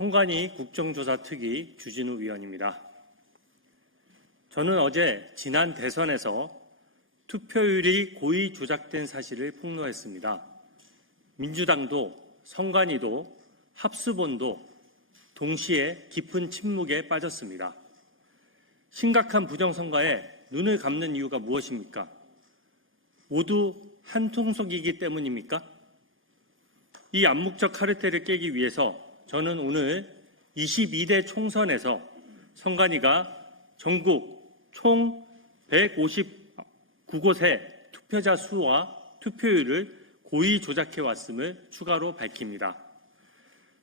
송관이 국정조사특위 주진우 위원입니다. 저는 어제 지난 대선에서 투표율이 고의 조작된 사실을 폭로했습니다. 민주당도 선관위도 합수본도 동시에 깊은 침묵에 빠졌습니다. 심각한 부정선거에 눈을 감는 이유가 무엇입니까? 모두 한 통속이기 때문입니까? 이 암묵적 카르텔을 깨기 위해서 저는 오늘 22대 총선에서 선관위가 전국 총 159곳의 투표자 수와 투표율을 고의 조작해왔음을 추가로 밝힙니다.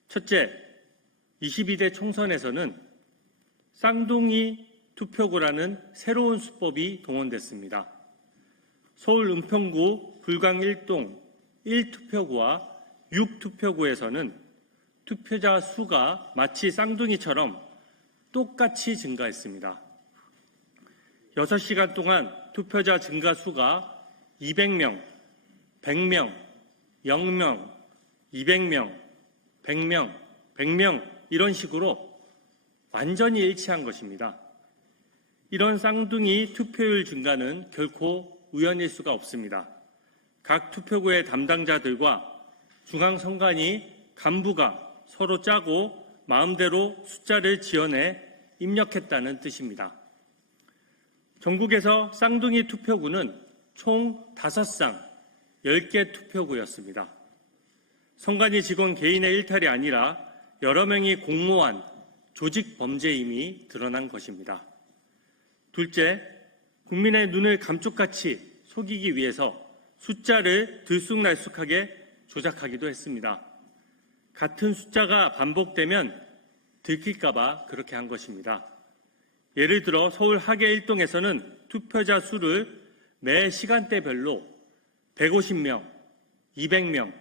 첫째, 22대 총선에서는 쌍둥이 투표구라는 새로운 수법이 동원됐습니다. 서울 은평구 불광 1동 1투표구와 6투표구에서는 투표자 수가 마치 쌍둥이처럼 똑같이 증가했습니다. 6시간 동안 투표자 증가 수가 200명, 100명, 0명, 200명, 100명, 100명 이런 식으로 완전히 일치한 것입니다. 이런 쌍둥이 투표율 증가는 결코 우연일 수가 없습니다. 각 투표구의 담당자들과 중앙선관위 간부가 서로 짜고 마음대로 숫자를 지어내 입력했다는 뜻입니다. 전국에서 쌍둥이 투표구는 총 5쌍, 10개 투표구였습니다. 선관위 직원 개인의 일탈이 아니라 여러 명이 공모한 조직 범죄임이 드러난 것입니다. 둘째, 국민의 눈을 감쪽같이 속이기 위해서 숫자를 들쑥날쑥하게 조작하기도 했습니다. 같은 숫자가 반복되면 들킬까 봐 그렇게 한 것입니다. 예를 들어 서울 하계 1동에서는 투표자 수를 매 시간대별로 150명, 200명,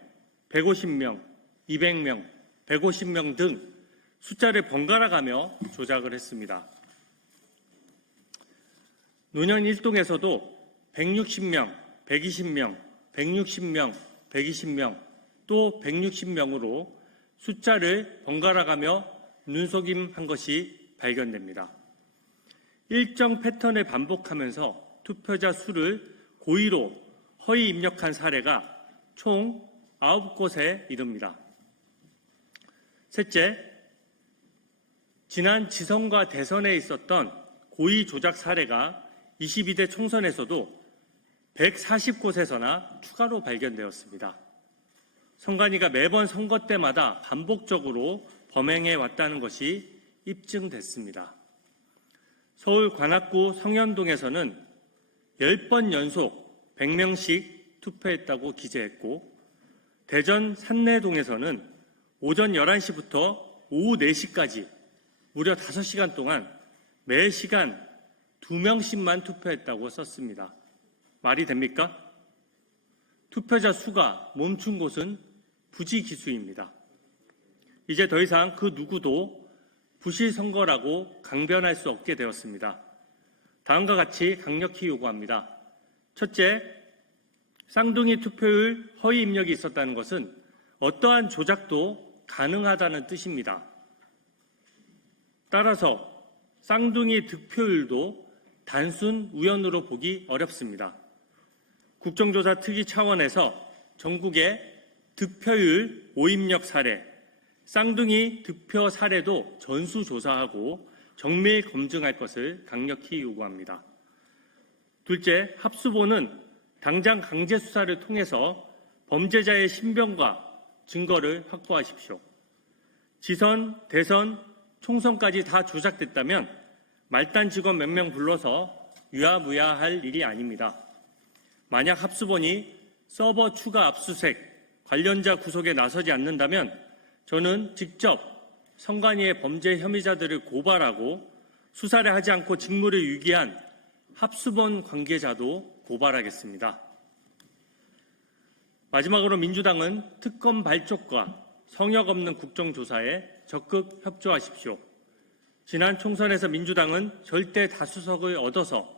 150명, 200명, 150명 등 숫자를 번갈아 가며 조작을 했습니다. 노년 1동에서도 160명, 120명, 160명, 120명, 또 160명으로 숫자를 번갈아 가며 눈속임한 것이 발견됩니다. 일정 패턴을 반복하면서 투표자 수를 고의로 허위 입력한 사례가 총 9곳에 이릅니다. 셋째, 지난 지선과 대선에 있었던 고의 조작 사례가 22대 총선에서도 140곳에서나 추가로 발견되었습니다. 선관위가 매번 선거 때마다 반복적으로 범행해 왔다는 것이 입증됐습니다. 서울 관악구 성현동에서는 10번 연속 100명씩 투표했다고 기재했고, 대전 산내동에서는 오전 11시부터 오후 4시까지 무려 5시간 동안 매 시간 2명씩만 투표했다고 썼습니다. 말이 됩니까? 투표자 수가 멈춘 곳은 부지기수입니다. 이제 더 이상 그 누구도 부실선거라고 강변할 수 없게 되었습니다. 다음과 같이 강력히 요구합니다. 첫째, 쌍둥이 투표율 허위 입력이 있었다는 것은 어떠한 조작도 가능하다는 뜻입니다. 따라서 쌍둥이 득표율도 단순 우연으로 보기 어렵습니다. 국정조사 특위 차원에서 전국의 득표율 오입력 사례, 쌍둥이 득표 사례도 전수조사하고 정밀 검증할 것을 강력히 요구합니다. 둘째, 합수본은 당장 강제 수사를 통해서 범죄자의 신변과 증거를 확보하십시오. 지선, 대선, 총선까지 다 조작됐다면 말단 직원 몇 명 불러서 유야무야할 일이 아닙니다. 만약 합수본이 서버 추가 압수수색, 관련자 구속에 나서지 않는다면 저는 직접 선관위의 범죄 혐의자들을 고발하고 수사를 하지 않고 직무를 유기한 합수본 관계자도 고발하겠습니다. 마지막으로 민주당은 특검 발족과 성역 없는 국정조사에 적극 협조하십시오. 지난 총선에서 민주당은 절대 다수석을 얻어서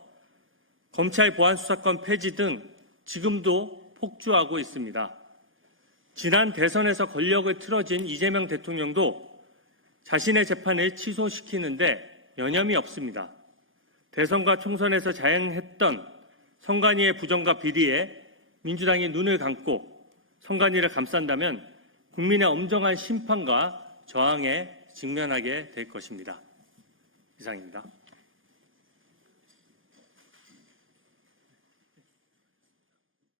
검찰 보안수사권 폐지 등 지금도 폭주하고 있습니다. 지난 대선에서 권력을 틀어진 이재명 대통령도 자신의 재판을 취소시키는데 여념이 없습니다. 대선과 총선에서 자행했던 선관위의 부정과 비리에 민주당이 눈을 감고 선관위를 감싼다면 국민의 엄정한 심판과 저항에 직면하게 될 것입니다. 이상입니다.